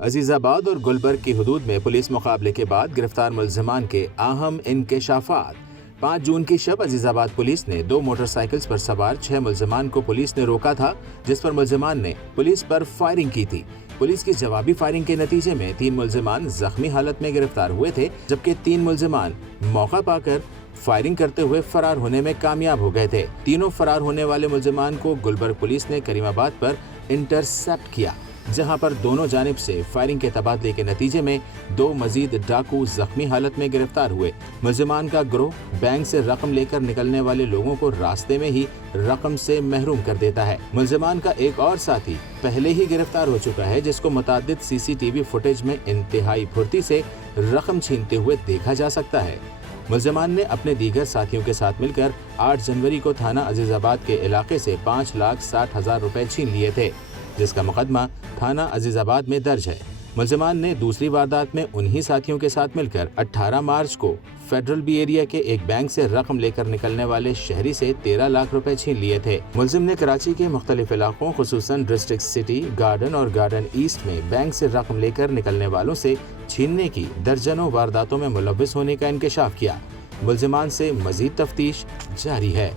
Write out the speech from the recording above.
अजीजाबाद और गुलबर्ग की हदूद में पुलिस मुकाबले के बाद गिरफ्तार मुलजिमान के अहम इंकशाफात। 5 जून की शब अजीजाबाद पुलिस ने 2 मोटरसाइकिल्स पर सवार 6 मुलजिमान को पुलिस ने रोका था, जिस पर मुलजिमान ने पुलिस पर फायरिंग की थी। पुलिस की जवाबी फायरिंग के नतीजे में 3 मुलजिमान जख्मी हालत में गिरफ्तार हुए थे, जबकि 3 मुलजिमान मौका पाकर फायरिंग करते हुए फरार होने में कामयाब हो गए थे। तीनों फरार होने वाले मुलजिमान को गुलबर्ग पुलिस ने करीमाबाद पर इंटरसेप्ट किया, जहां पर दोनों जानिब से फायरिंग के तबादले के नतीजे में 2 मजीद डाकू जख्मी हालत में गिरफ्तार हुए। मुलजिमान का गिरोह बैंक से रकम लेकर निकलने वाले लोगों को रास्ते में ही रकम से महरूम कर देता है। मुलजिमान का एक और साथी पहले ही गिरफ्तार हो चुका है, जिसको मुतादिद CCTV फुटेज में इंतहाई फुर्ती से रकम छीनते हुए देखा जा सकता है। मुलजिमान ने अपने दीगर साथियों के साथ मिलकर 8 जनवरी को थाना अजीजाबाद के इलाके से 5,60,000 रुपए छीन लिए थे, जिसका मुकदमा थाना अजीजाबाद में दर्ज है। मुलजिमान ने दूसरी वारदात में उन्हीं साथियों के साथ मिलकर 18 मार्च को फेडरल बी एरिया के एक बैंक से रकम लेकर निकलने वाले शहरी से 13 लाख रुपए छीन लिए थे। मुलजिम ने कराची के मुख्तलिफ इलाकों खुसूसन डिस्ट्रिक्ट सिटी, गार्डन और गार्डन ईस्ट में बैंक से रकम लेकर निकलने वालों से छीनने की दर्जनों वारदातों में मुलव्विस होने का इंकशाफ किया। मुलजिमान से मजीद तफ्तीश जारी है।